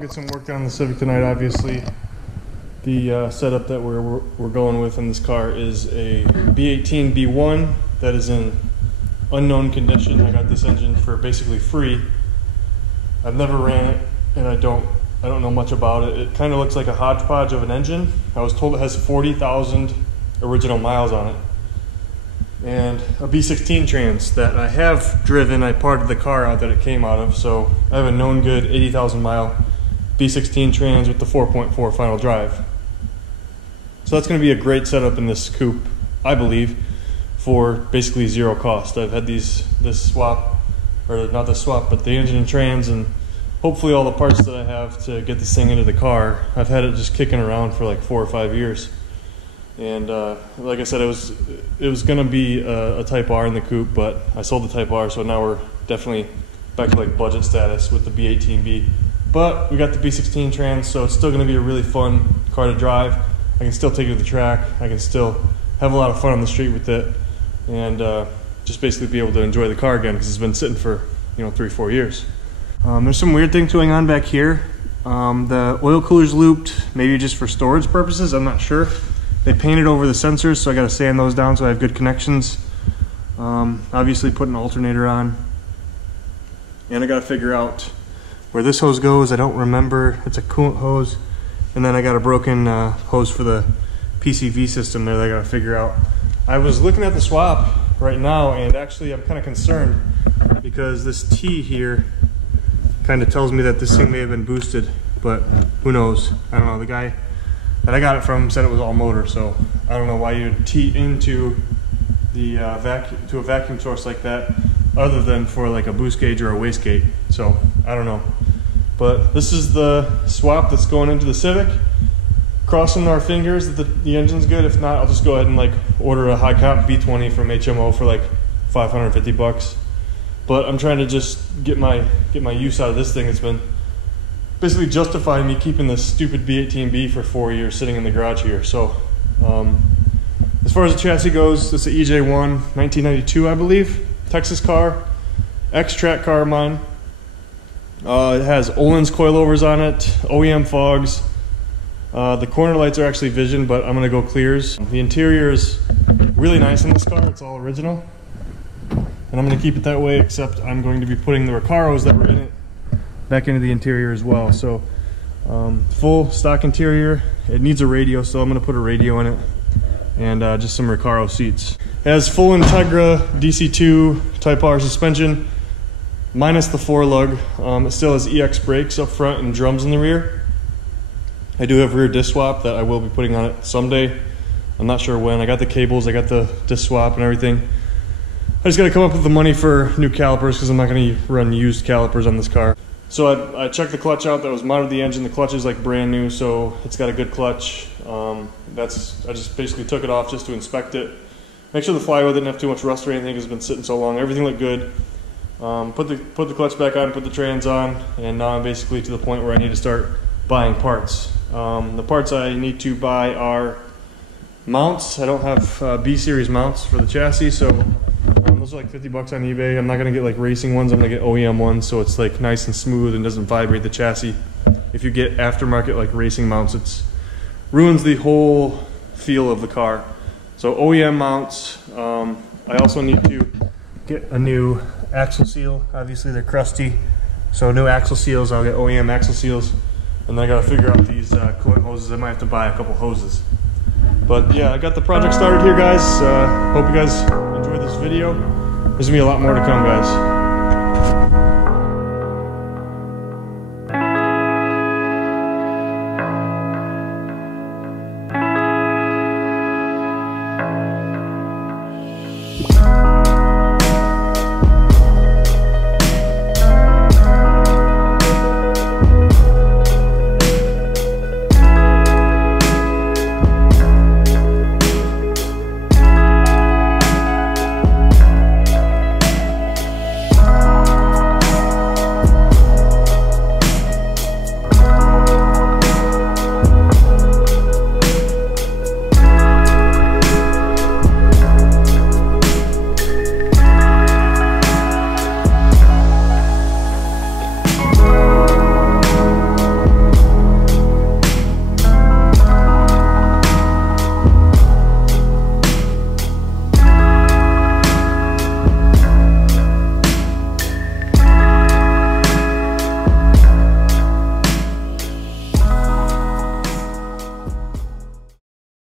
and get some work done on the Civic tonight. Obviously, the setup that we're going with in this car is a B18 B1 that is in unknown condition. I got this engine for basically free. I've never ran it, and I don't know much about it. It kind of looks like a hodgepodge of an engine. I was told it has 40,000 original miles on it, and a B16 trans that I have driven. I parted the car out that it came out of, so I have a known good 80,000 mile B16 trans with the 4.4 final drive. So that's going to be a great setup in this coupe, I believe, for basically zero cost. I've had this swap, or not the swap, but the engine and trans, and hopefully all the parts that I have to get this thing into the car. I've had it just kicking around for like 4 or 5 years. And like I said, it was going to be a Type R in the coupe, but I sold the Type R, so now we're definitely back to like budget status with the B18B. But we got the B16 trans, so it's still going to be a really fun car to drive. I can still take it to the track. I can still have a lot of fun on the street with it, and just basically be able to enjoy the car again, because it's been sitting for 3-4 years. There's some weird things going on back here. The oil cooler's looped, maybe just for storage purposes, I'm not sure. They painted over the sensors, so I got to sand those down so I have good connections. Obviously put an alternator on, and I got to figure out where this hose goes. I don't remember. It's a coolant hose, and then I got a broken hose for the PCV system there that I got to figure out. I was looking at the swap right now, and actually I'm kind of concerned because this T here kind of tells me that this thing may have been boosted, but who knows? I don't know. The guy that I got it from said it was all motor, so I don't know why you'd tee into the a vacuum source like that, other than for like a boost gauge or a wastegate. So I don't know. But this is the swap that's going into the Civic. Crossing our fingers that the engine's good. If not, I'll just go ahead and like order a high comp B20 from HMO for like 550 bucks. But I'm trying to just get my use out of this thing. It's been basically justifying me keeping this stupid B18B for 4 years sitting in the garage here. So as far as the chassis goes, it's an ej1 1992, I believe, Texas car, X-Track car of mine. It has Olin's coilovers on it, OEM fogs. The corner lights are actually Vision, but I'm gonna go clears. The interior is really nice in this car. It's all original, and I'm gonna keep it that way, except I'm going to be putting the Recaros that were in it back into the interior as well. So full stock interior. It needs a radio, so I'm gonna put a radio in it, and just some Recaro seats. It has full Integra DC2 Type R suspension, minus the 4-lug. It still has EX brakes up front and drums in the rear. I do have rear disc swap that I will be putting on it someday. I'm not sure when. I got the cables, I got the disc swap and everything. I just got to come up with the money for new calipers, because I'm not going to run used calipers on this car. So I checked the clutch out that was mounted to the engine. The clutch is like brand new, so it's got a good clutch. I just basically took it off just to inspect it. Make sure the flywheel didn't have too much rust or anything, because it's been sitting so long. Everything looked good. Put the clutch back on, put the trans on, and now I'm basically to the point where I need to start buying parts. The parts I need to buy are mounts. I don't have B-series mounts for the chassis, so those are like 50 bucks on eBay. I'm not gonna get like racing ones, I'm gonna get OEM ones, so it's like nice and smooth and doesn't vibrate the chassis. If you get aftermarket like racing mounts, it ruins the whole feel of the car. So OEM mounts. I also need to get a new axle seal. Obviously they're crusty, so new axle seals. I'll get OEM axle seals. And then I gotta figure out these coolant hoses. I might have to buy a couple hoses. But yeah, I got the project started here, guys. Hope you guys enjoyed this video. There's gonna be a lot more to come, guys.